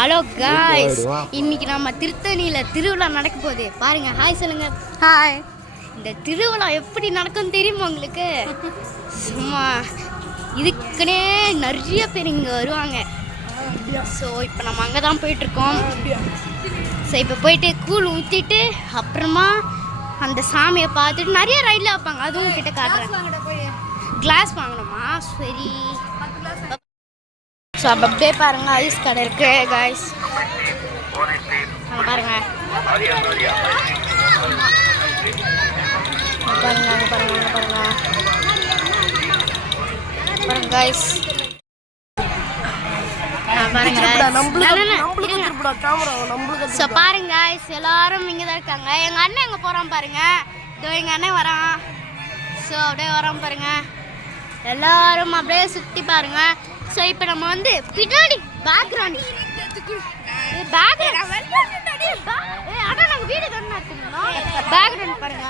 Hello guys, இன்னைக்கு நம்ம திருத்தணியில் திருவிழா நடக்க போகுது. பாருங்க, ஹாய் சொல்லுங்க. ஹாய். இந்த திருவிழா எப்படி நடக்கும் தெரியுமா உங்களுக்கு? சும்மா இதுக்குன்னே நிறைய பேர் இங்கே வருவாங்க. ஸோ இப்போ நம்ம அங்கே தான் போயிட்டுருக்கோம். ஸோ இப்போ போயிட்டு கூழ் ஊற்றிட்டு அப்புறமா அந்த சாமியை பார்த்துட்டு நிறைய ரைடில் வைப்பாங்க. அதுவும் கிட்ட காட்டுறேன். கிளாஸ் வாங்கணுமா? சரி. ஸோ அப்போ அப்படியே பாருங்க, ஐஸ் கடை இருக்கு காய்ஸ். பாருங்க பாருங்க அங்கே பாருங்க, அங்கே பாருங்க பாருங்க காய்ஸ். ஸோ பாருங்க காய்ஸ், எல்லாரும் இங்கே தான் இருக்காங்க. எங்கள் அண்ணன் எங்கே போகிறான் பாருங்க. இதோ எங்கள் அண்ணன் வரான். ஸோ அப்படியே வரான் பாருங்க. எல்லாரும் அப்படியே சுற்றி பாருங்க. ஸோ இப்போ நம்ம வந்து பின்னாடி பேக்ரவுண்ட் ஆனால் நாங்கள் வீடு தானே இருக்குங்களா? பேக்ரவுண்ட் பாருங்க.